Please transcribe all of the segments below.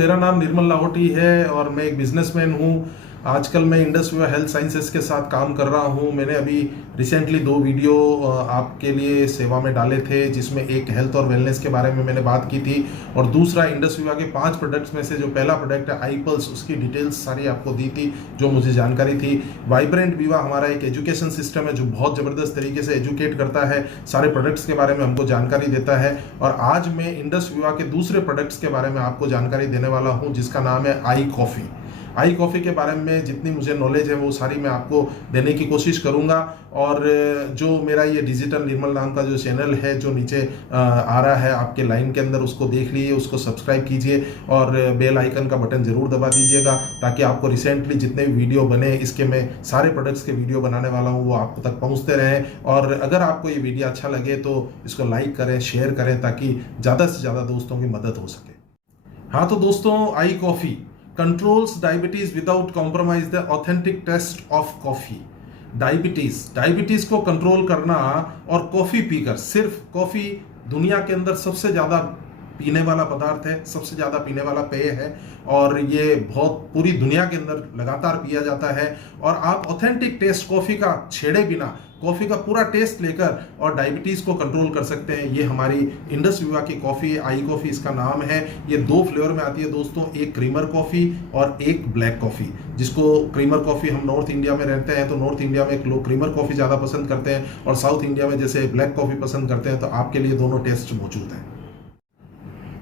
मेरा नाम निर्मल लाहौटी है और मैं एक बिजनेसमैन हूँ। आजकल मैं इंडस विवा हेल्थ साइंसेस के साथ काम कर रहा हूँ। मैंने अभी रिसेंटली 2 वीडियो आपके लिए सेवा में डाले थे, जिसमें एक हेल्थ और वेलनेस के बारे में मैंने बात की थी और दूसरा इंडस विवा के 5 प्रोडक्ट्स में से जो पहला प्रोडक्ट है आई पल्स, उसकी डिटेल्स सारी आपको दी थी जो मुझे जानकारी थी। वाइब्रेंट विवा हमारा एक एजुकेशन सिस्टम है जो बहुत ज़बरदस्त तरीके से एजुकेट करता है, सारे प्रोडक्ट्स के बारे में हमको जानकारी देता है। और आज मैं इंडस विवा के दूसरे प्रोडक्ट्स के बारे में आपको जानकारी देने वाला हूँ, जिसका नाम है आई कॉफ़ी। आई कॉफ़ी के बारे में जितनी मुझे नॉलेज है वो सारी मैं आपको देने की कोशिश करूंगा। और जो मेरा ये डिजिटल निर्मल नाम का जो चैनल है जो नीचे आ रहा है आपके लाइन के अंदर, उसको देख लीजिए, उसको सब्सक्राइब कीजिए और बेल आइकन का बटन ज़रूर दबा दीजिएगा, ताकि आपको रिसेंटली जितने भी वीडियो बने, इसके मैं सारे प्रोडक्ट्स के वीडियो बनाने वाला हूँ, वो आप तक पहुँचते रहें। और अगर आपको ये वीडियो अच्छा लगे तो इसको लाइक करें, शेयर करें, ताकि ज़्यादा से ज़्यादा दोस्तों की मदद हो सके। हाँ तो दोस्तों, I coffee controls diabetes without compromise the authentic taste of coffee। Diabetes को कंट्रोल करना और कॉफी पीकर, सिर्फ कॉफी दुनिया के अंदर सबसे ज्यादा पीने वाला पदार्थ है, सबसे ज्यादा पीने वाला पेय है और ये बहुत पूरी दुनिया के अंदर लगातार पिया जाता है। और आप ऑथेंटिक टेस्ट कॉफी का छेड़े बिना कॉफी का पूरा टेस्ट लेकर और डायबिटीज को कंट्रोल कर सकते हैं। ये हमारी इंडस विवा की कॉफी, आई कॉफी इसका नाम है। ये 2 फ्लेवर में आती है दोस्तों, एक क्रीमर कॉफी और एक ब्लैक कॉफी। जिसको क्रीमर कॉफी, हम नॉर्थ इंडिया में रहते हैं तो नॉर्थ इंडिया में लोग क्रीमर कॉफी ज्यादा पसंद करते हैं और साउथ इंडिया में जैसे ब्लैक कॉफी पसंद करते हैं। तो आपके लिए दोनों टेस्ट मौजूद हैं।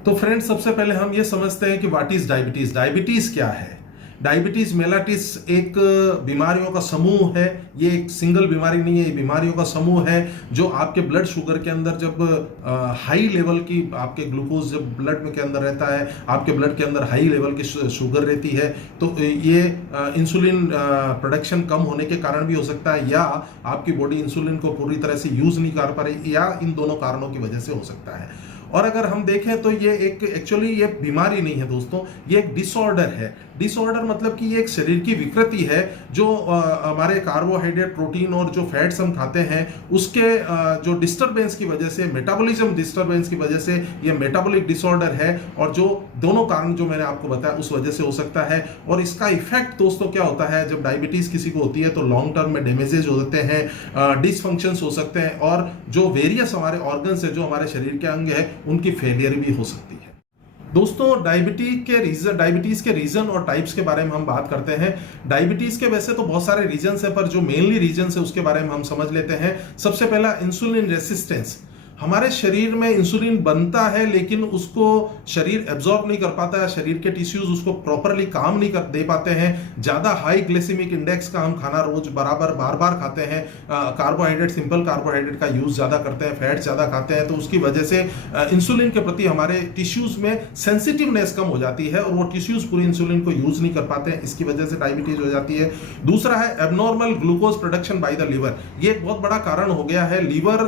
तो फ्रेंड्स, सबसे पहले हम ये समझते हैं कि व्हाट इज डायबिटीज। डायबिटीज क्या है? डायबिटीज मेलाइटिस एक बीमारियों का समूह है। ये एक सिंगल बीमारी नहीं है, ये बीमारियों का समूह है जो आपके ब्लड शुगर के अंदर जब हाई लेवल की, आपके ग्लूकोज जब ब्लड में के अंदर रहता है, आपके ब्लड के अंदर हाई लेवल की शुगर रहती है, तो ये इंसुलिन प्रोडक्शन कम होने के कारण भी हो सकता है, या आपकी बॉडी इंसुलिन को पूरी तरह से यूज नहीं कर पा रही, या इन दोनों कारणों की वजह से हो सकता है। और अगर हम देखें तो ये एक एक्चुअली ये बीमारी नहीं है दोस्तों, ये एक डिसऑर्डर है। डिसऑर्डर मतलब कि ये एक शरीर की विकृति है जो हमारे कार्बोहाइड्रेट, प्रोटीन और जो फैट्स हम खाते हैं उसके जो डिस्टरबेंस की वजह से, मेटाबॉलिज्म डिस्टरबेंस की वजह से ये मेटाबॉलिक डिसऑर्डर है। और जो दोनों कारण जो मैंने आपको बताया उस वजह से हो सकता है। और इसका इफेक्ट दोस्तों क्या होता है, जब डायबिटीज किसी को होती है तो लॉन्ग टर्म में डैमेजेज हो सकते हैं, डिसफंक्शंस हो सकते हैं और जो वेरियस हमारे ऑर्गन्स है, जो हमारे शरीर के अंग है, उनकी फेलियर भी हो सकती है। दोस्तों, डायबिटीज के रीजन और टाइप्स के बारे में हम बात करते हैं। डायबिटीज के वैसे तो बहुत सारे रीजन है, पर जो मेनली रीजन है उसके बारे में हम समझ लेते हैं। सबसे पहला, इंसुलिन रेसिस्टेंस। हमारे शरीर में इंसुलिन बनता है लेकिन उसको शरीर एब्जॉर्ब नहीं कर पाता है, शरीर के टिश्यूज उसको प्रॉपरली काम नहीं कर दे पाते हैं। ज्यादा हाई ग्लाइसेमिक इंडेक्स का हम खाना रोज बराबर बार बार खाते हैं, कार्बोहाइड्रेट, सिंपल कार्बोहाइड्रेट का यूज ज्यादा करते हैं, फैट ज्यादा खाते हैं, तो उसकी वजह से इंसुलिन के प्रति हमारे टिश्यूज में सेंसिटिवनेस कम हो जाती है और वो टिश्यूज पूरी इंसुलिन को यूज नहीं कर पाते हैं। इसकी वजह से डायबिटीज हो जाती है। दूसरा है abnormal glucose production by the liver. ये एक बहुत बड़ा कारण हो गया है। लीवर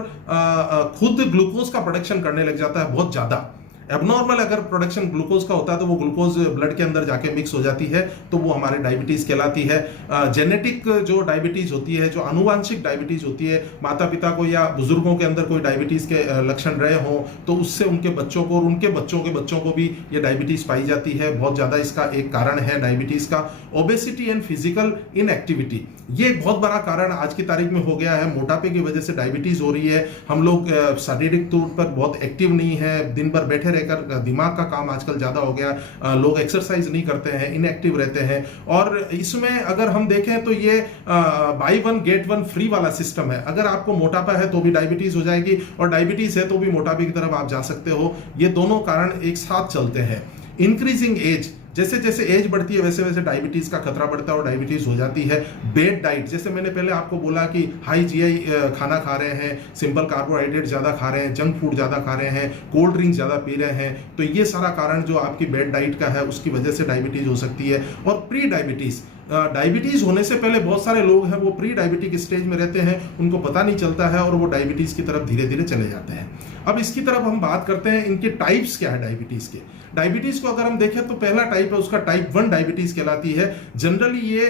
खुद ग्लूकोज का प्रोडक्शन करने लग जाता है बहुत ज्यादा। एबनॉर्मल अगर प्रोडक्शन ग्लूकोज का होता है तो वो ग्लूकोज ब्लड के अंदर जाके मिक्स हो जाती है, तो वो हमारे डायबिटीज कहलाती है। जेनेटिक जो डायबिटीज होती है, जो आनुवांशिक डायबिटीज होती है, माता पिता को या बुजुर्गों के अंदर कोई डायबिटीज के लक्षण रहे हों तो उससे उनके बच्चों को और उनके बच्चों के बच्चों को भी ये डायबिटीज पाई जाती है। बहुत ज्यादा इसका एक कारण है डायबिटीज का। ओबेसिटी एंड फिजिकल इनएक्टिविटी, ये एक बहुत बड़ा कारण आज की तारीख में हो गया है। मोटापे की वजह से डायबिटीज हो रही है। हम लोग शारीरिक तौर पर बहुत एक्टिव नहीं है, दिन भर बैठे कर दिमाग का काम आजकल ज्यादा हो गया, लोग एक्सरसाइज नहीं करते हैं, इनएक्टिव रहते हैं। और इसमें अगर हम देखें तो ये बाय 1 गेट 1 फ्री वाला सिस्टम है। अगर आपको मोटापा है तो भी डायबिटीज हो जाएगी और डायबिटीज है तो भी मोटापे की तरफ आप जा सकते हो। ये दोनों कारण एक साथ चलते हैं। इंक्रीजिंग एज, जैसे जैसे एज बढ़ती है वैसे वैसे डायबिटीज का खतरा बढ़ता है और डायबिटीज हो जाती है। बेड डाइट, जैसे मैंने पहले आपको बोला कि हाई जीआई खाना खा रहे हैं, सिंपल कार्बोहाइड्रेट ज्यादा खा रहे हैं, जंक फूड ज्यादा खा रहे हैं, कोल्ड ड्रिंक ज्यादा पी रहे हैं, तो ये सारा कारण जो आपकी बेड डाइट का है उसकी वजह से डायबिटीज हो सकती है। और प्री डायबिटीज, डायबिटीज होने से पहले बहुत सारे लोग हैं वो प्री डायबिटिक स्टेज में रहते हैं, उनको पता नहीं चलता है और वो डायबिटीज की तरफ धीरे धीरे चले जाते हैं। अब इसकी तरफ हम बात करते हैं, इनके टाइप्स क्या है डायबिटीज के। डायबिटीज को अगर हम देखें तो पहला टाइप है उसका टाइप 1 डायबिटीज कहलाती है। जनरली ये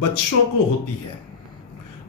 बच्चों को होती है।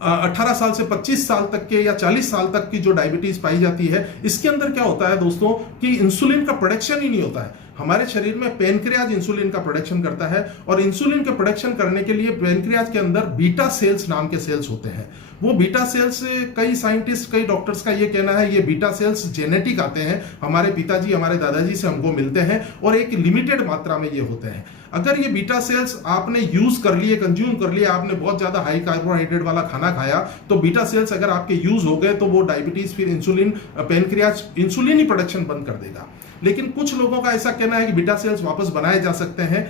18 साल से 25 साल तक के या 40 साल तक की जो डायबिटीज पाई जाती है, इसके अंदर क्या होता है दोस्तों कि इंसुलिन का प्रोडक्शन ही नहीं होता है। हमारे शरीर में पेनक्रियाज इंसुलिन का प्रोडक्शन करता है, और इंसुलिन के प्रोडक्शन करने के लिए पेनक्रियाज के अंदर बीटा सेल्स नाम के सेल्स होते हैं। वो बीटा सेल्स, कई साइंटिस्ट, कई डॉक्टर्स का ये कहना है ये बीटा सेल्स जेनेटिक आते हैं, हमारे पिताजी, हमारे दादाजी से हमको मिलते हैं, और एक लिमिटेड मात्रा में ये होते हैं। अगर ये बीटा सेल्स आपने यूज कर लिए, कंज्यूम कर लिए, आपने बहुत ज्यादा हाई कार्बोहाइड्रेट वाला खाना खाया, तो बीटा सेल्स अगर आपके यूज हो गए तो वो डायबिटीज, फिर इंसुलिन, पेनक्रियाज इंसुलिन ही प्रोडक्शन बंद कर देगा। लेकिन कुछ लोगों का ऐसा कहना है कि बीटा सेल्स वापस बनाए जा सकते हैं,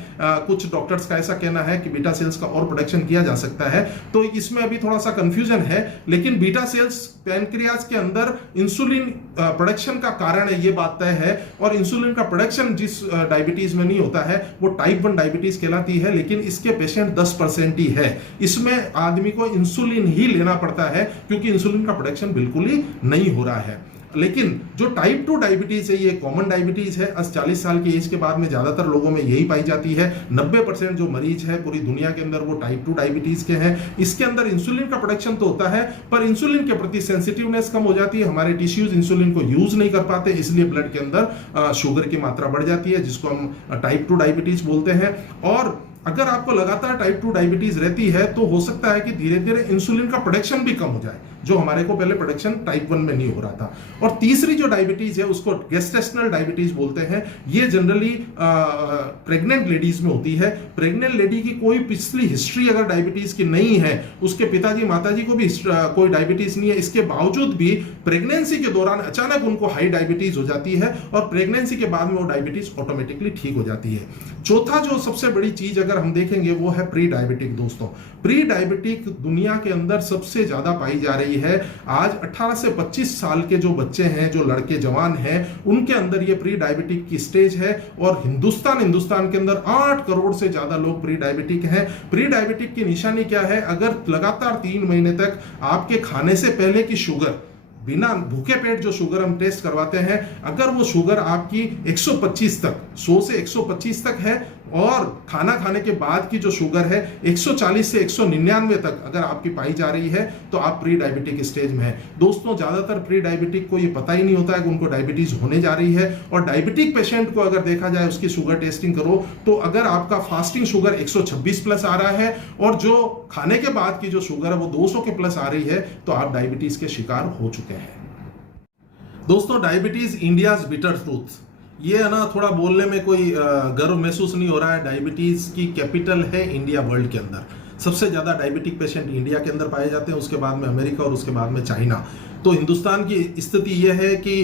कुछ डॉक्टर्स का ऐसा कहना है कि बीटा सेल्स का और प्रोडक्शन किया जा सकता है। तो इसमें अभी थोड़ा सा कंफ्यूजन है, लेकिन बीटा सेल्स पैनक्रियाज के अंदर इंसुलिन प्रोडक्शन का कारण है, ये बात तय है। और इंसुलिन का प्रोडक्शन जिस डायबिटीज में नहीं होता है वो टाइप 1 डायबिटीज कहलाती है, लेकिन इसके पेशेंट 10% ही है। इसमें आदमी को इंसुलिन ही लेना पड़ता है क्योंकि इंसुलिन का प्रोडक्शन बिल्कुल ही नहीं हो रहा है। लेकिन जो टाइप 2 डायबिटीज है ये कॉमन डायबिटीज है, 40 साल की एज के बाद में ज्यादातर लोगों में यही पाई जाती है। 90% जो मरीज है पूरी दुनिया के अंदर वो टाइप 2 डायबिटीज के हैं। इसके अंदर इंसुलिन का प्रोडक्शन तो होता है, पर इंसुलिन के प्रति सेंसिटिवनेस कम हो जाती है, हमारे टिश्यूज इंसुलिन को यूज नहीं कर पाते, इसलिए ब्लड के अंदर शुगर की मात्रा बढ़ जाती है, जिसको हम टाइप 2 डायबिटीज बोलते हैं। और अगर आपको लगातार टाइप 2 डायबिटीज रहती है तो हो सकता है कि धीरे धीरे इंसुलिन का प्रोडक्शन भी कम हो जाए, जो हमारे को पहले प्रोडक्शन टाइप 1 में नहीं हो रहा था। और तीसरी जो डायबिटीज है उसको गेस्टेशनल डायबिटीज बोलते हैं। ये जनरली प्रेग्नेंट लेडीज में होती है। प्रेग्नेंट लेडी की कोई पिछली हिस्ट्री अगर डायबिटीज की नहीं है, उसके पिताजी माताजी को भी कोई डायबिटीज नहीं है, इसके बावजूद भी प्रेगनेंसी के दौरान अचानक उनको हाई डायबिटीज हो जाती है और प्रेगनेंसी के बाद में वो डायबिटीज ऑटोमेटिकली ठीक हो जाती है। चौथा जो सबसे बड़ी चीज अगर हम देखेंगे वो है प्री डायबिटिक। दोस्तों, प्री डायबिटिक दुनिया के अंदर सबसे ज्यादा पाई जा रही है। आज 18 से 25 साल के जो बच्चे हैं, जो लड़के जवान हैं, उनके अंदर ये प्री डायबिटिक की स्टेज है। और हिंदुस्तान के अंदर 8 करोड़ से ज्यादा लोग प्री डायबिटिक हैं। प्री डायबिटिक की निशानी क्या है? अगर लगातार 3 महीने तक आपके खाने से पहले की शुगर, बिना भूखे पेट जो शुगर हम टेस्ट करवाते हैं, अगर वो शुगर आपकी 125 तक, 100 से 125 तक है, और खाना खाने के बाद की जो शुगर है 140 से 199 तक अगर आपकी पाई जा रही है, तो आप प्री डायबिटिक स्टेज में है। दोस्तों, ज्यादातर प्री डायबिटिक को ये पता ही नहीं होता है कि उनको डायबिटीज होने जा रही है। और डायबिटिक पेशेंट को अगर देखा जाए, उसकी शुगर टेस्टिंग करो, तो अगर आपका फास्टिंग शुगर 126 प्लस आ रहा है और जो खाने के बाद की जो शुगर है वो 200 के प्लस आ रही है, तो आप डायबिटीज के शिकार हो चुके हैं। दोस्तों, डायबिटीज इंडियाज बिटर ट्रूथ, ये है ना, थोड़ा बोलने में कोई गर्व महसूस नहीं हो रहा है। डायबिटीज की कैपिटल है इंडिया वर्ल्ड के अंदर। सबसे ज्यादा डायबिटिक पेशेंट इंडिया के अंदर पाए जाते हैं, उसके बाद में अमेरिका और उसके बाद में चाइना। तो हिंदुस्तान की स्थिति यह है कि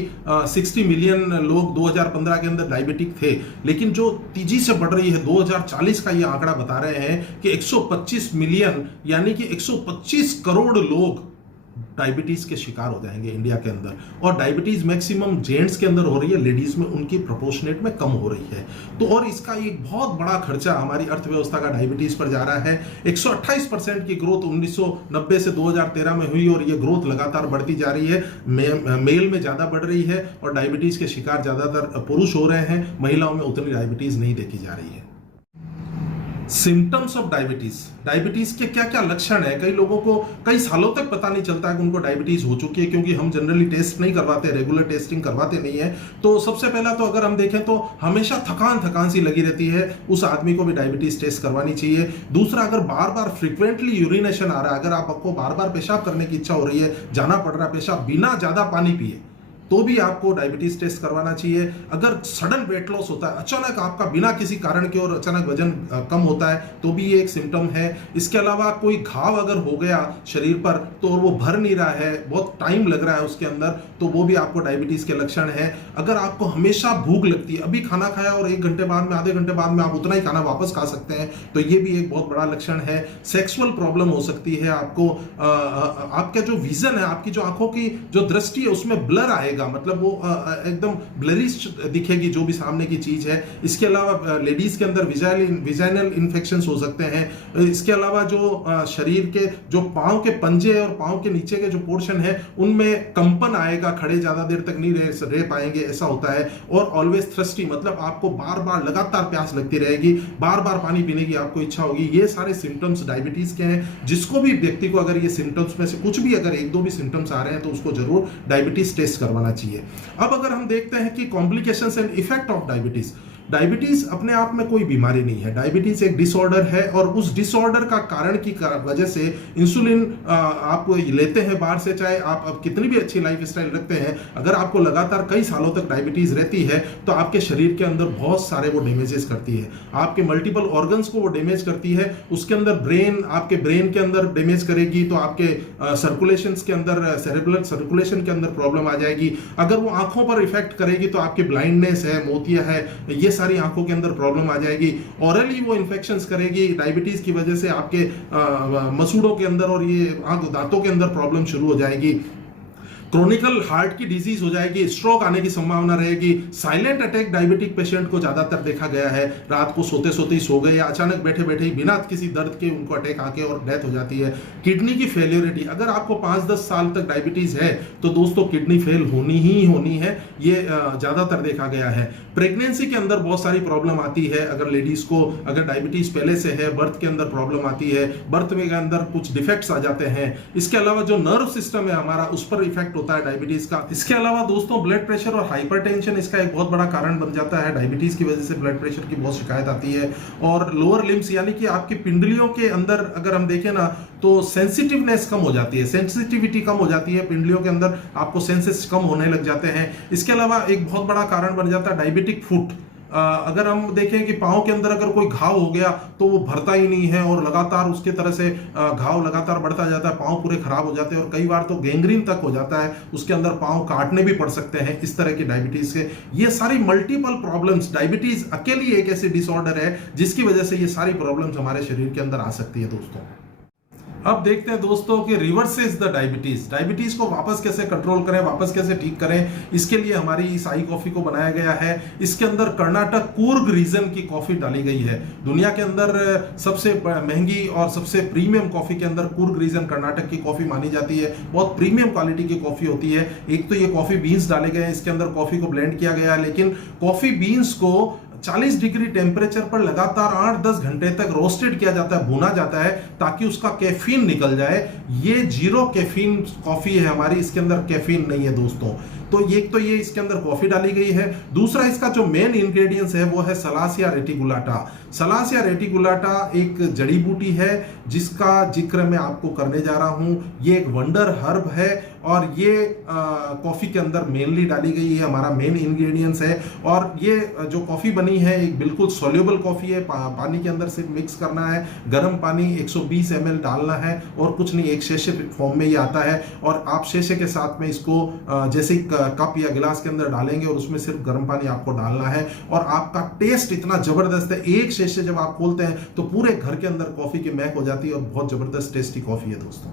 60 मिलियन लोग 2015 के अंदर डायबिटिक थे, लेकिन जो तेजी से बढ़ रही है, 2040 का ये आंकड़ा बता रहे हैं कि 125 मिलियन यानी कि 125 करोड़ लोग डायबिटीज के शिकार हो जाएंगे इंडिया के अंदर। और डायबिटीज मैक्सिमम जेंट्स के अंदर हो रही है, लेडीज में उनकी प्रोपोर्शनेट में कम हो रही है। तो और इसका एक बहुत बड़ा खर्चा हमारी अर्थव्यवस्था का डायबिटीज पर जा रहा है। 128% की ग्रोथ 1990 से 2013 में हुई और ये ग्रोथ लगातार बढ़ती जा रही है। मेल में ज्यादा बढ़ रही है और डायबिटीज के शिकार ज्यादातर पुरुष हो रहे हैं, महिलाओं में उतनी डायबिटीज नहीं देखी जा रही है। सिम्टम्स ऑफ डायबिटीज, डायबिटीज के क्या क्या लक्षण है? कई लोगों को कई सालों तक पता नहीं चलता है कि उनको डायबिटीज हो चुकी है, क्योंकि हम जनरली टेस्ट नहीं करवाते, रेगुलर टेस्टिंग करवाते नहीं है। तो सबसे पहला तो अगर हम देखें तो हमेशा थकान सी लगी रहती है, उस आदमी को भी डायबिटीज टेस्ट करवानी चाहिए। दूसरा, अगर बार बार फ्रिक्वेंटली यूरिनेशन आ रहा है, अगर आपको बार बार पेशाब करने की इच्छा हो रही है, जाना पड़ रहा है पेशाब बिना ज्यादा पानी पिए, तो भी आपको डायबिटीज टेस्ट करवाना चाहिए। अगर सडन वेट लॉस होता है, अचानक आपका बिना किसी कारण के और अचानक वजन कम होता है, तो भी ये एक सिम्टम है। इसके अलावा कोई घाव अगर हो गया शरीर पर तो वो भर नहीं रहा है, बहुत टाइम लग रहा है उसके अंदर, तो वो भी आपको डायबिटीज के लक्षण है। अगर आपको हमेशा भूख लगती है, अभी खाना खाया और 1 घंटे बाद में, आधे घंटे बाद में आप उतना ही खाना वापस खा सकते हैं, तो ये भी एक बहुत बड़ा लक्षण है। सेक्सुअल प्रॉब्लम हो सकती है, आपको आपका जो विजन है, आपकी जो आंखों की जो दृष्टि है उसमें ब्लर आएगा, मतलब वो एकदम ब्लरिश दिखेगी जो भी सामने की चीज है। इसके अलावा लेडीज के अंदर विजाइनल इन्फेक्शंस हो सकते हैं। इसके अलावा जो शरीर के जो पांव के पंजे और पांव के नीचे के जो पोर्शन है उनमें कंपन आएगा, खड़े ज्यादा देर तक नहीं रह पाएंगे, ऐसा होता है। और ऑलवेज थ्रस्टी, मतलब आपको बार बार लगातार प्यास लगती रहेगी, बार बार पानी पीने की आपको इच्छा होगी। ये सारे सिम्टम्स डायबिटीज के हैं। जिसको भी व्यक्ति को अगर ये सिम्टम्स में से कुछ भी, अगर 1-2 भी सिम्टम्स आ रहे हैं, तो उसको जरूर डायबिटीज टेस्ट करवाना चाहिए। अब अगर हम देखते हैं कि complications and effect of diabetes, diabetes अपने आप में कोई बीमारी नहीं है, डायबिटीज एक डिसऑर्डर है और उस डिसऑर्डर का कारण की वजह से इंसुलिन आप लेते हैं बाहर से, चाहे आप अब कितनी भी अच्छी लाइफस्टाइल रखते हैं, अगर आपको लगातार कई सालों तक डायबिटीज रहती है तो आपके शरीर के अंदर बहुत सारे वो डैमेजेस करती है, आपके मल्टीपल ऑर्गन्स को वो डैमेज करती है, उसके अंदर आपके ब्रेन के अंदर डैमेज करेगी तो आपके सर्कुलेशन के अंदर, सेरेब्रल सर्कुलेशन के अंदर प्रॉब्लम आ जाएगी। अगर वो आंखों पर इफेक्ट करेगी तो आपकी ब्लाइंडनेस है, मोतिया है, ये सारी आंखों के अंदर प्रॉब्लम आ जाएगी। ऑरली वो इन्फेक्शंस करेगी, डायबिटीज की वजह से आपके मसूड़ों के अंदर और ये दांतों के अंदर प्रॉब्लम शुरू हो जाएगी। क्रोनिकल हार्ट की डिजीज हो जाएगी, स्ट्रोक आने की संभावना रहेगी। साइलेंट अटैक डायबिटिक पेशेंट को ज्यादातर देखा गया है, रात को सोते सोते ही सो गए या अचानक बैठे बैठे ही बिना किसी दर्द के उनको अटैक आके और डेथ हो जाती है। किडनी की फेलियरिटी, अगर आपको 5-10 साल तक डायबिटीज है तो दोस्तों किडनी फेल होनी ही होनी है, ये ज्यादातर देखा गया है। प्रेगनेंसी के अंदर बहुत सारी प्रॉब्लम आती है, अगर लेडीज को अगर डायबिटीज पहले से है, बर्थ के अंदर प्रॉब्लम आती है, बर्थ में के अंदर कुछ डिफेक्ट्स आ जाते हैं। इसके अलावा जो नर्व सिस्टम है हमारा, उस पर इफेक्ट होता है डायबिटीज का। इसके अलावा दोस्तों ब्लड प्रेशर और हाइपरटेंशन इसका एक बहुत बड़ा कारण बन जाता है। डायबिटीज की वजह से ब्लड प्रेशर की बहुत शिकायत आती है। और लोअर लिम्स यानी कि आपकी पिंडलियों के अंदर अगर हम देखें ना तो सेंसिटिवनेस कम हो जाती है, सेंसिटिविटी कम हो जाती है, पिंडलियों के अंदर आपको सेंसेस कम होने लग जाते हैं। इसके अलावा एक बहुत बड़ा कारण बन जाता है डायबिटिक फुट। अगर हम देखें कि पांव के अंदर अगर कोई घाव हो गया तो वो भरता ही नहीं है और लगातार उसके तरह से घाव लगातार बढ़ता जाता है, पांव पूरे खराब हो जाते हैं और कई बार तो गैंग्रीन तक हो जाता है, उसके अंदर पांव काटने भी पड़ सकते हैं। इस तरह की डायबिटीज के ये सारी मल्टीपल प्रॉब्लम्स, डायबिटीज अकेली एक ऐसी डिसऑर्डर है जिसकी वजह से ये सारी प्रॉब्लम्स हमारे शरीर के अंदर आ सकती है दोस्तों। अब देखते हैं दोस्तों कि रिवर्सेस द डायबिटीज, डायबिटीज को वापस कैसे कंट्रोल करें, वापस कैसे ठीक करें। इसके लिए हमारी इस आई कॉफी को बनाया गया है। इसके अंदर कर्नाटक कूर्ग रीजन की कॉफी डाली गई है। दुनिया के अंदर सबसे महंगी और सबसे प्रीमियम कॉफी के अंदर कूर्ग रीजन कर्नाटक की कॉफी मानी जाती है। बहुत प्रीमियम क्वालिटी की कॉफी होती है। एक तो ये कॉफी बीन्स डाले गए हैं, इसके अंदर कॉफी को ब्लेंड किया गया है, लेकिन कॉफी बीन्स को 40 डिग्री टेम्परेचर पर लगातार 8-10 घंटे तक रोस्टेड किया जाता है, भुना जाता है ताकि उसका कैफीन निकल जाए। ये जीरो कैफीन कॉफी है हमारी, इसके अंदर कैफीन नहीं है दोस्तों। तो ये इसके अंदर कॉफी डाली गई है। दूसरा इसका जो मेन इंग्रेडिएंट्स है वो है सलासिया रेटिकुलाटा। सलासिया रेटिकुलाटा एक जड़ी बूटी है जिसका जिक्र मैं आपको करने जा रहा हूं। ये एक वंडर हर्ब है और ये कॉफी के अंदर मेनली डाली गई है, हमारा मेन इंग्रेडिएंट्स है। और ये जो कॉफी बनी है एक बिल्कुल सोल्यूबल कॉफी है, पानी के अंदर सिर्फ मिक्स करना है, गर्म पानी 120 ml डालना है और कुछ नहीं, एक शेशे फॉर्म में ये आता है। और आप शेशे के साथ में इसको जैसे कप या गिलास के अंदर डालेंगे और उसमें सिर्फ गर्म पानी आपको डालना है और आपका टेस्ट इतना जबरदस्त है, एक शेशे जब आप खोलते हैं तो पूरे घर के अंदर कॉफी की महक हो जाती है और बहुत जबरदस्त टेस्टी कॉफी है दोस्तों।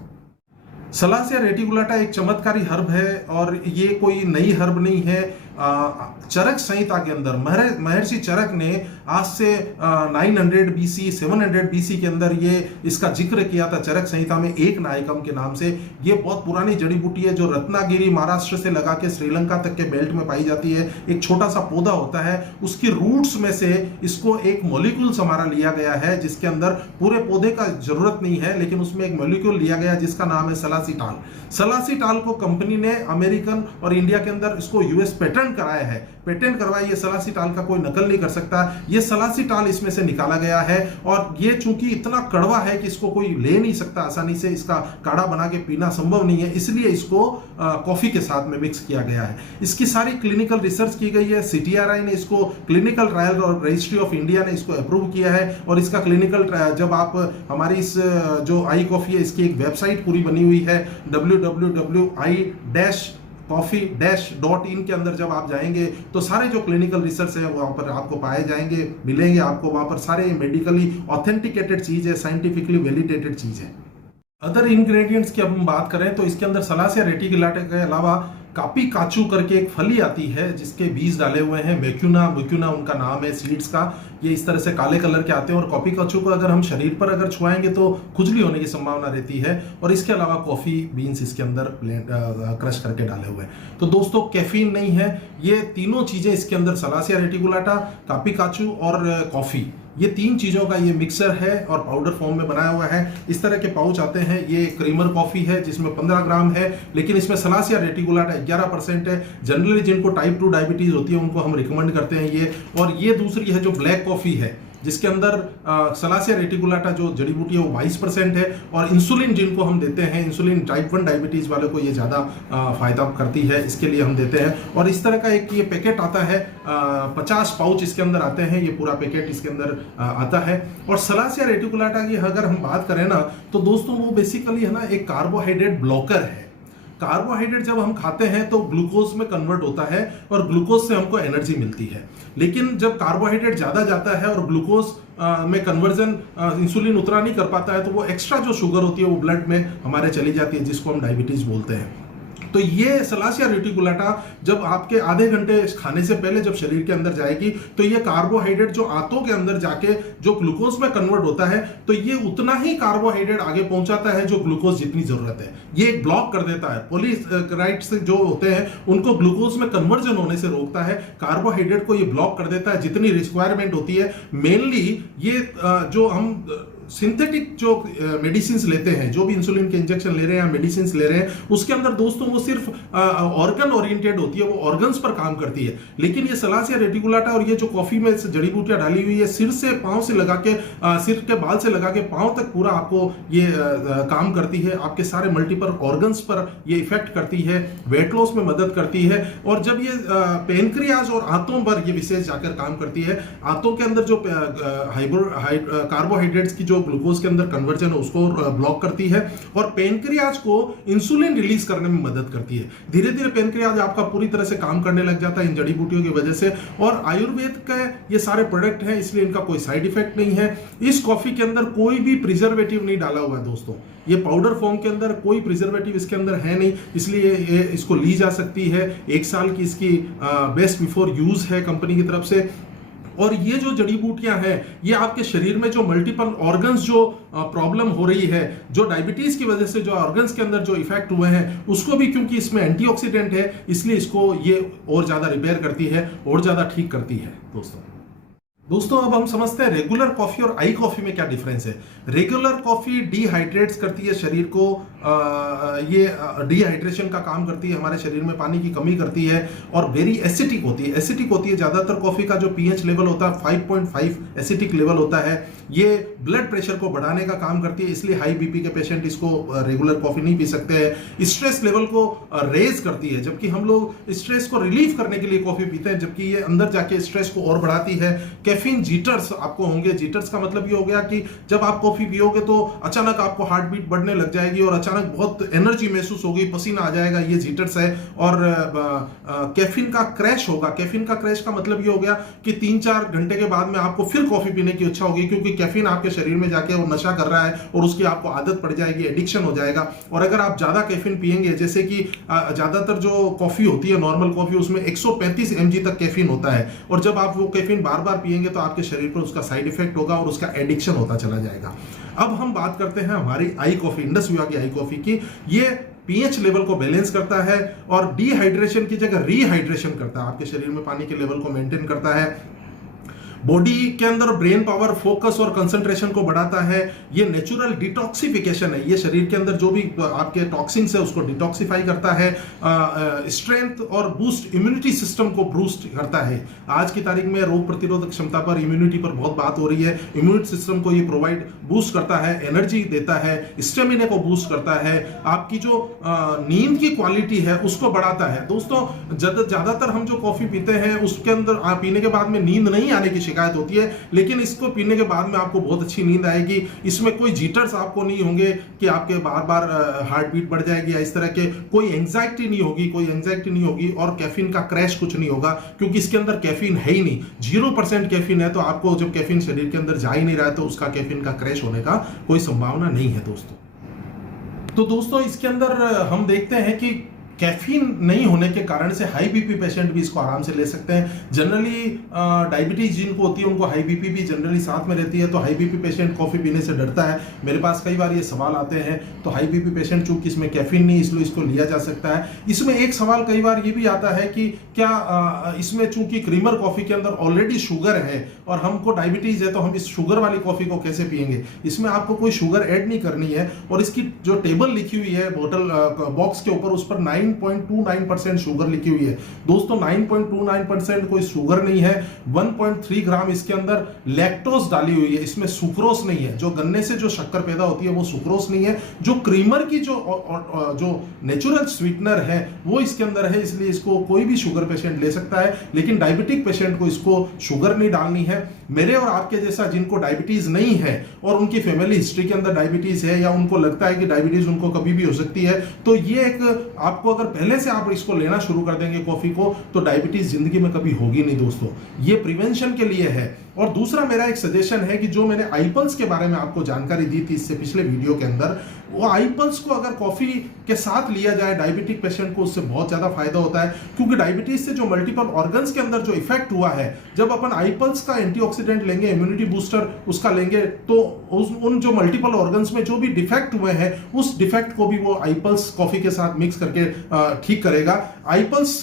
सलासिया रेटिकुलाटा एक चमत्कारी हर्ब है और ये कोई नई हर्ब नहीं है। चरक संहिता के अंदर महर्षि चरक ने आज से 900 BC 700 BC के अंदर ये इसका जिक्र किया था चरक संहिता में, एक नायकम के नाम से। ये बहुत पुरानी जड़ी बूटी है जो रत्नागिरी महाराष्ट्र से लगा के श्रीलंका तक के बेल्ट में पाई जाती है। एक छोटा सा पौधा होता है, उसकी रूट्स में से इसको एक मॉलिक्यूल्स हमारा लिया गया है जिसके अंदर पूरे पौधे का जरूरत नहीं है, लेकिन उसमें एक मॉलिक्यूल लिया गया जिसका नाम है सलासिटाल। सलासिटाल को कंपनी ने अमेरिकन और इंडिया के अंदर इसको यूएस पेटेंट कराया है, पेटेंट करवाया। ये सलासिटाल का कोई नकल नहीं कर सकता। ये सलासिटाल इसमें से निकाला गया है और ये चूंकि इतना कड़वा है कि इसको कोई ले नहीं सकता आसानी से, इसका काढ़ा बना के पीना संभव नहीं है, इसलिए इसको कॉफी के साथ में मिक्स किया गया है। इसकी सारी क्लिनिकल रिसर्च की गई है। CTRI ने इसको, क्लिनिकल ट्रायल और रजिस्ट्री ऑफ इंडिया ने इसको अप्रूव किया है और इसका क्लिनिकल जब आप हमारी इस जो आई कॉफी है इसकी एक वेबसाइट पूरी बनी हुई है www.i-coffee-in के अंदर जब आप जाएंगे तो सारे जो क्लिनिकल रिसर्च है वहां पर आपको पाए जाएंगे, मिलेंगे आपको वहां पर। सारे मेडिकली ऑथेंटिकेटेड चीज है, साइंटिफिकली वैलिडेटेड चीज है। अदर इंग्रेडिएंट्स की अब हम बात करें तो इसके अंदर सलासिया रेटिकुलाटा के अलावा कापी काचू करके एक फली आती है जिसके बीज डाले हुए हैं, मुक्यूना उनका नाम है सीड्स का। ये इस तरह से काले कलर के आते हैं और कॉफी काचू को अगर हम शरीर पर अगर छुआएंगे तो खुजली होने की संभावना रहती है। और इसके अलावा कॉफी बीन्स इसके अंदर क्रश करके डाले हुए हैं। तो दोस्तों कैफीन नहीं है, ये तीनों चीजें इसके अंदर सलासिया रेटिकुलाटा, कापी काचू और कॉफी, ये 3 चीज़ों का ये मिक्सर है और पाउडर फॉर्म में बनाया हुआ है। इस तरह के पाउच आते हैं। ये क्रीमर कॉफ़ी है जिसमें 15 ग्राम है, लेकिन इसमें सलासिया रेटिकुलाटा 11% है। जनरली जिनको टाइप 2 डायबिटीज़ होती है उनको हम रिकमेंड करते हैं ये। और ये दूसरी है जो ब्लैक कॉफ़ी है, जिसके अंदर सलासिया रेटिकुलाटा जो जड़ी बूटी है वो 22% है। और इंसुलिन जिनको हम देते हैं, इंसुलिन टाइप 1 डायबिटीज़ वाले को ये ज़्यादा फ़ायदा करती है, इसके लिए हम देते हैं। और इस तरह का एक ये पैकेट आता है, 50 पाउच इसके अंदर आते हैं, ये पूरा पैकेट इसके अंदर आता है। और सलासिया रेटिकुलाटा की अगर हम बात करें ना, तो दोस्तों वो बेसिकली है ना एक कार्बोहाइड्रेट ब्लॉकर है। कार्बोहाइड्रेट जब हम खाते हैं तो ग्लूकोज में कन्वर्ट होता है और ग्लूकोज से हमको एनर्जी मिलती है। लेकिन जब कार्बोहाइड्रेट ज़्यादा जाता है और ग्लूकोज में कन्वर्जन इंसुलिन उतना नहीं कर पाता है, तो वो एक्स्ट्रा जो शुगर होती है वो ब्लड में हमारे चली जाती है, जिसको हम डायबिटीज़ बोलते हैं। तो ये सलासिया रेटिकुलाटा जब आपके आधे घंटे खाने से पहले जब शरीर के अंदर जाएगी, तो ये कार्बोहाइड्रेट जो आंतों के अंदर जाके जो ग्लूकोज में कन्वर्ट होता है, तो ये उतना ही कार्बोहाइड्रेट आगे पहुंचाता है जो ग्लूकोज जितनी जरूरत है। ये एक ब्लॉक कर देता है। पॉलीसेकेराइड्स जो होते हैं उनको ग्लूकोज में कन्वर्जन होने से रोकता है, कार्बोहाइड्रेट को ये ब्लॉक कर देता है जितनी रिक्वायरमेंट होती है। मेनली ये जो हम सिंथेटिक जो मेडिसिन लेते हैं, जो भी इंसुलिन के इंजेक्शन ले रहे हैं या मेडिसिन ले रहे हैं, उसके अंदर दोस्तों वो सिर्फ ऑर्गन ओरिएंटेड होती है, वो ऑर्गन्स पर काम करती है। लेकिन ये सलासिया रेटिकुलाटा और ये जो कॉफी में जड़ी बूटियां डाली हुई है, सिर से पांव से लगा के सिर के बाल से लगा के पांव तक पूरा आपको ये काम करती है। आपके सारे मल्टीपल ऑर्गन्स पर ये इफेक्ट करती है, वेट लॉस में मदद करती है। और जब ये पेनक्रियाज और आंतों पर ये विशेष जाकर काम करती है, आंतों के अंदर जो कार्बोहाइड्रेट्स की जो ग्लूकोज के अंदर कन्वर्जन है उसको ब्लॉक करती है और पेनक्रियाज को इंसुलिन रिलीज करने में मदद करती है। धीरे धीरे पेनक्रियाज आपका पूरी तरह से काम करने लग जाता है इन जड़ी बूटियों की वजह से। और आयुर्वेद के ये सारे प्रोडक्ट हैं, इसलिए इनका कोई साइड इफेक्ट नहीं है। इस कॉफी के अंदर कोई भी प्रिजर्वेटिव नहीं डाला हुआ है दोस्तों। ये पाउडर फॉर्म के अंदर कोई प्रिजर्वेटिव इसके अंदर है नहीं, इसलिए ये इसको ली जा सकती है। 1 साल की इसकी बेस्ट बिफोर यूज है कंपनी की तरफ से। और ये जो जड़ी बूटियां हैं, ये आपके शरीर में जो मल्टीपल ऑर्गन्स जो प्रॉब्लम हो रही है, जो डायबिटीज की वजह से जो ऑर्गन्स के अंदर जो इफेक्ट हुए हैं, उसको भी क्योंकि इसमें एंटीऑक्सीडेंट है, इसलिए इसको ये और ज्यादा रिपेयर करती है और ज्यादा ठीक करती है दोस्तों। अब हम समझते हैं रेगुलर कॉफी और आई कॉफी में क्या डिफरेंस है। रेगुलर कॉफी डिहाइड्रेट्स करती है शरीर को, ये डिहाइड्रेशन का काम करती है, हमारे शरीर में पानी की कमी करती है और वेरी एसिटिक होती है। एसिटिक होती है ज़्यादातर कॉफी का जो पीएच लेवल होता है 5.5 एसिटिक लेवल होता है। ये ब्लड प्रेशर को बढ़ाने का काम करती है, इसलिए हाई बीपी के पेशेंट इसको रेगुलर कॉफी नहीं पी सकते हैं। स्ट्रेस लेवल को रेज करती है, जबकि हम लोग स्ट्रेस को रिलीव करने के लिए कॉफी पीते हैं, जबकि ये अंदर जाके स्ट्रेस को और बढ़ाती है। कैफीन जीटर्स आपको होंगे। जीटर्स का मतलब ये हो गया कि जब आप कॉफी पियोगे तो अचानक आपको हार्ट बीट बढ़ने लग जाएगी और अचानक बहुत एनर्जी महसूस होगी, पसीना आ जाएगा, ये जीटर्स है। और कैफीन का क्रैश होगा। कैफीन का क्रैश का मतलब ये हो गया कि 3-4 घंटे के बाद में आपको फिर कॉफी पीने की इच्छा होगी, क्योंकि कैफीन आपके शरीर में जाके वो नशा कर रहा है और उसकी आपको आदत पड़ जाएगी, एडिक्शन हो जाएगा। और अगर आप ज्यादा कैफीन पिएंगे, जैसे कि ज्यादातर जो कॉफी होती है नॉर्मल कॉफी, उसमें 135 mg तक कैफीन होता है, और जब आप वो कैफीन बार बार पिएंगे तो आपके शरीर पर उसका साइड इफेक्ट होगा और उसका एडिक्शन होता चला जाएगा। अब हम बात करते हैं हमारी आई कॉफी, इंडस विवा की आई कॉफी की। ये पीएच लेवल को बैलेंस करता है और डिहाइड्रेशन की जगह रीहाइड्रेशन करता है, आपके शरीर में पानी के लेवल को मेंटेन करता है। बॉडी के अंदर ब्रेन पावर, फोकस और कंसंट्रेशन को बढ़ाता है। ये नेचुरल डिटॉक्सिफिकेशन है, ये शरीर के अंदर जो भी आपके टॉक्सिन्स है उसको डिटॉक्सिफाई करता है। स्ट्रेंथ और बूस्ट इम्यूनिटी सिस्टम को बूस्ट करता है। आज की तारीख में रोग प्रतिरोधक क्षमता पर, इम्यूनिटी पर बहुत बात हो रही है। इम्यूनिटी सिस्टम को ये प्रोवाइड बूस्ट करता है, एनर्जी देता है, स्टेमिना को बूस्ट करता है, आपकी जो नींद की क्वालिटी है उसको बढ़ाता है। दोस्तों ज्यादातर हम जो कॉफी पीते हैं उसके अंदर पीने के बाद में नींद नहीं आने की शिकायत होती है, लेकिन इसको पीने के बाद में आपको बहुत अच्छी नींद आएगी। इसमें कोई जीटर्स आपको नहीं होंगे कि आपके बार बार हार्ट बीट बढ़ जाएगी या इस तरह के, कोई एंजाइटी नहीं होगी और कैफीन का क्रैश कुछ नहीं होगा, क्योंकि इसके अंदर कैफीन है ही नहीं। 0% कैफीन है, तो आपको जब कैफीन शरीर के अंदर जा ही नहीं रहा है तो उसका कैफीन का क्रैश होने का कोई संभावना नहीं है दोस्तों। तो दोस्तों इसके अंदर हम देखते हैं कि कैफीन नहीं होने के कारण से हाई बीपी पेशेंट भी इसको आराम से ले सकते हैं। जनरली डायबिटीज जिनको होती है उनको हाई बीपी भी जनरली साथ में रहती है, तो हाई बीपी पेशेंट कॉफी पीने से डरता है। मेरे पास कई बार ये सवाल आते हैं, तो हाई बीपी पेशेंट चूंकि इसमें कैफीन नहीं इसलिए इसको लिया जा सकता है। इसमें एक सवाल कई बार ये भी आता है कि क्या इसमें चूंकि क्रीमर कॉफी के अंदर ऑलरेडी शुगर है और हमको डायबिटीज है तो हम इस शुगर वाली कॉफी को कैसे पिएंगे। इसमें आपको कोई शुगर ऐड नहीं करनी है, और इसकी जो टेबल लिखी हुई है बोतल बॉक्स के ऊपर उस पर 9.29% शुगर लिखी हुई है। दोस्तों 9.29% कोई शुगर नहीं है, 1.3 ग्राम इसके अंदर लैक्टोज डाली हुई है, इसमें सुक्रोस नहीं है। जो गन्ने से जो शक्कर पैदा होती है वो सुक्रोस नहीं है, जो क्रीमर की जो नेचुरल स्वीटनर है वो इसके अंदर है, इसलिए इसको कोई भी शुगर पेशेंट ले सकता है। लेकिन डायबिटिक पेशेंट को इसको शुगर नहीं डालनी है। मेरे और आपके जैसा जिनको डायबिटीज नहीं है और उनकी फैमिली हिस्ट्री के अंदर डायबिटीज है, या उनको लगता है कि डायबिटीज उनको कभी भी हो सकती है, तो ये एक आपको अगर पहले से आप इसको लेना शुरू कर देंगे कॉफी को, तो डायबिटीज जिंदगी में कभी होगी नहीं दोस्तों। ये प्रिवेंशन के लिए है। और दूसरा मेरा एक सजेशन है कि जो मैंने आईपल्स के बारे में आपको जानकारी दी थी इससे पिछले वीडियो के अंदर, वो आईपल्स को अगर कॉफी के साथ लिया जाए डायबिटिक पेशेंट को उससे बहुत ज्यादा फायदा होता है। क्योंकि डायबिटीज से जो मल्टीपल ऑर्गन्स के अंदर जो इफेक्ट हुआ है, जब अपन आईपल्स का एंटीऑक्सीडेंट लेंगे, इम्यूनिटी बूस्टर उसका लेंगे, तो उन जो मल्टीपल ऑर्गन्स में जो भी डिफेक्ट हुए हैं उस डिफेक्ट को भी वो आईपल्स कॉफी के साथ मिक्स करके ठीक करेगा। आईपल्स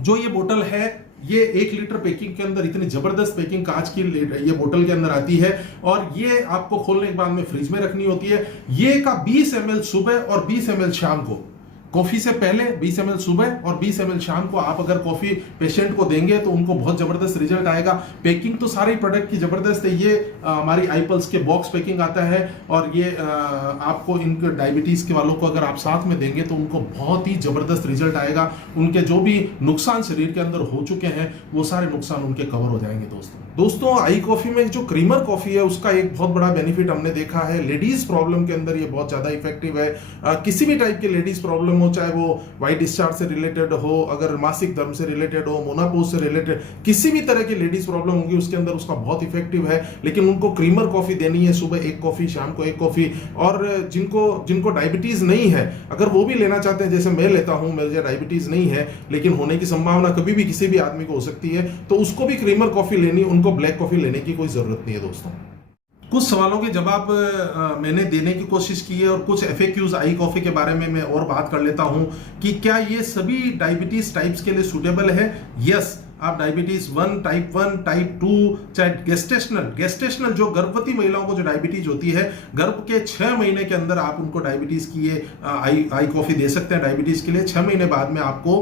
जो ये बोतल है, ये 1 लीटर पैकिंग के अंदर इतनी जबरदस्त पैकिंग कांच की ये बोतल के अंदर आती है, और ये आपको खोलने के बाद में फ्रिज में रखनी होती है। ये का 20 ml सुबह और 20 ml शाम को, कॉफी से पहले 20 ml सुबह और 20 ml शाम को आप अगर कॉफी पेशेंट को देंगे तो उनको बहुत जबरदस्त रिजल्ट आएगा। पैकिंग तो सारे प्रोडक्ट की जबरदस्त है। ये हमारी आईपल्स के बॉक्स पैकिंग आता है, और ये आपको इनके डायबिटीज के वालों को अगर आप साथ में देंगे तो उनको बहुत ही जबरदस्त रिजल्ट आएगा। उनके जो भी नुकसान शरीर के अंदर हो चुके हैं वो सारे नुकसान उनके कवर हो जाएंगे। दोस्तों आई कॉफी में जो क्रीमर कॉफी है उसका एक बहुत बड़ा बेनिफिट हमने देखा है, लेडीज प्रॉब्लम के अंदर ये बहुत ज्यादा इफेक्टिव है। किसी भी टाइप के लेडीज प्रॉब्लम हो, चाहे वो वाइट डिस्चार्ज से रिलेटेड हो, अगर मासिक धर्म से रिलेटेड हो, मोनापोज से रिलेटेड किसी भी तरह की लेडीज प्रॉब्लम होगी उसके अंदर उसका बहुत इफेक्टिव है। लेकिन उनको क्रीमर कॉफी देनी है, सुबह 1 कॉफी, शाम को 1 कॉफी। और जिनको डायबिटीज नहीं है अगर वो भी लेना चाहते हैं, जैसे मैं लेता हूं, मेरे डायबिटीज नहीं है लेकिन होने की संभावना कभी भी किसी भी आदमी को हो सकती है, तो उसको भी क्रीमर कॉफी लेनी, उनको ब्लैक कॉफी लेने की कोई जरूरत नहीं है। दोस्तों कुछ सवालों के जवाब मैंने देने की कोशिश की है, और कुछ FAQs आई कॉफी के बारे में मैं और बात कर लेता हूं कि क्या ये सभी डायबिटीज टाइप्स के लिए सूटेबल है। यस, आप डायबिटीज 1, टाइप 1, टाइप 2, चाहे गेस्टेशनल जो गर्भवती महिलाओं को जो डायबिटीज होती है, गर्भ के 6 महीने के अंदर आप उनको डायबिटीज की ये आई कॉफी दे सकते हैं डायबिटीज के लिए। 6 महीने बाद में आपको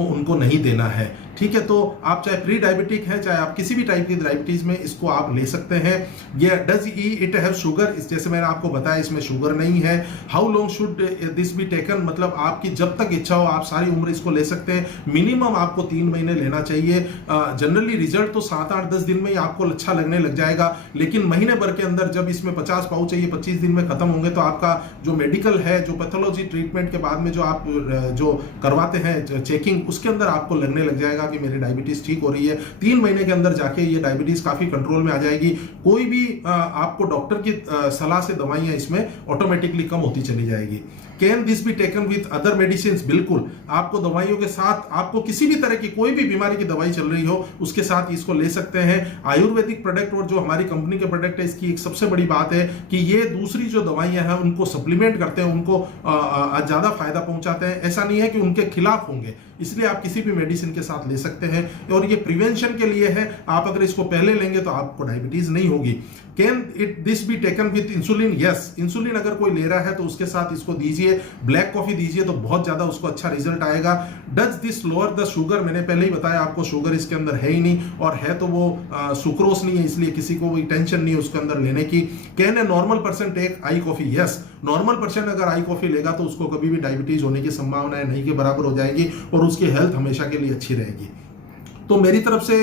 उनको नहीं देना है, ठीक है। तो आप चाहे प्री डायबिटिक है, चाहे आप किसी भी टाइप की डायबिटीज में इसको आप ले सकते हैं। ये डज इट हैव शुगर, जैसे मैंने आपको बताया इसमें शुगर नहीं है। How long should this be taken, मतलब आपकी जब तक इच्छा हो आप सारी उम्र इसको ले सकते हैं। मिनिमम आपको 3 महीने लेना चाहिए। जनरली रिजल्ट तो 7, 8, 10 दिन में ही आपको अच्छा लगने लग जाएगा, लेकिन महीने भर के अंदर जब इसमें 50 पाउच चाहिए 25 दिन में खत्म होंगे, तो आपका जो मेडिकल है, जो पैथोलॉजी ट्रीटमेंट के बाद में जो आप जो करवाते हैं चेकिंग, उसके अंदर आपको लगने लग जाएगा कि मेरी डायबिटीज ठीक हो रही है। 3 महीने के अंदर जाके ये डायबिटीज काफी कंट्रोल में आ जाएगी। कोई भी आपको डॉक्टर की सलाह से दवाइयां इसमें ऑटोमेटिकली कम होती चली जाएगी। Can this be taken with other medicine, बिल्कुल आपको दवाइयों के साथ, आपको किसी भी तरह की कोई भी बीमारी की दवाई चल रही हो उसके साथ इसको ले सकते हैं। आयुर्वेदिक प्रोडक्ट और जो हमारी कंपनी के प्रोडक्ट है, इसकी एक सबसे बड़ी बात है कि ये दूसरी जो दवाइयां हैं उनको सप्लीमेंट करते हैं, उनको ज्यादा फायदा पहुंचाते हैं। ऐसा नहीं है कि उनके खिलाफ होंगे, इसलिए आप किसी भी मेडिसिन के साथ ले सकते हैं। और ये प्रिवेंशन के लिए है, आप अगर इसको पहले लेंगे तो आपको डायबिटीज नहीं होगी। Can it this be taken with insulin, yes, insulin अगर कोई ले रहा है तो उसके साथ इसको दीजिए। ब्लैक कॉफी दीजिए तो बहुत ज्यादा उसको अच्छा रिजल्ट आएगा। Does this lower the sugar, मैंने पहले ही बताया आपको शुगर इसके अंदर है ही नहीं, और है तो वो सुक्रोस नहीं है, इसलिए किसी को कोई टेंशन नहीं है उसके अंदर लेने की। Can a normal person take I coffee, yes, normal person अगर आई कॉफी लेगा तो उसको कभी भी डायबिटीज होने की संभावना नहीं के बराबर हो जाएगी, और उसकी हेल्थ हमेशा के लिए अच्छी रहेगी। तो मेरी तरफ से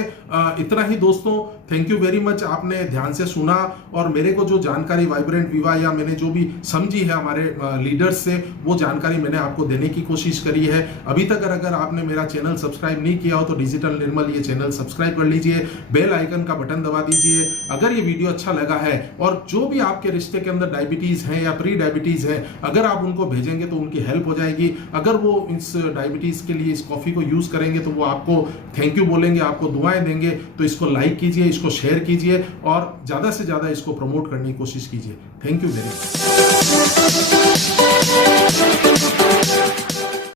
इतना ही दोस्तों। थैंक यू वेरी मच, आपने ध्यान से सुना और मेरे को जो जानकारी वाइब्रेंट विवा या मैंने जो भी समझी है हमारे लीडर्स से, वो जानकारी मैंने आपको देने की कोशिश करी है। अभी तक अगर आपने मेरा चैनल सब्सक्राइब नहीं किया हो तो डिजिटल निर्मल ये चैनल सब्सक्राइब कर लीजिए, बेल आइकन का बटन दबा दीजिए। अगर ये वीडियो अच्छा लगा है और जो भी आपके रिश्ते के अंदर डायबिटीज है या प्री डायबिटीज है, अगर आप उनको भेजेंगे तो उनकी हेल्प हो जाएगी। अगर वो इस डायबिटीज के लिए इस कॉफी को यूज करेंगे तो वो आपको थैंक यू बोलेंगे, आपको दुआएं देंगे। तो इसको लाइक कीजिए, इसको शेयर कीजिए और ज्यादा से ज्यादा इसको प्रमोट करने की कोशिश कीजिए। Thank you very much.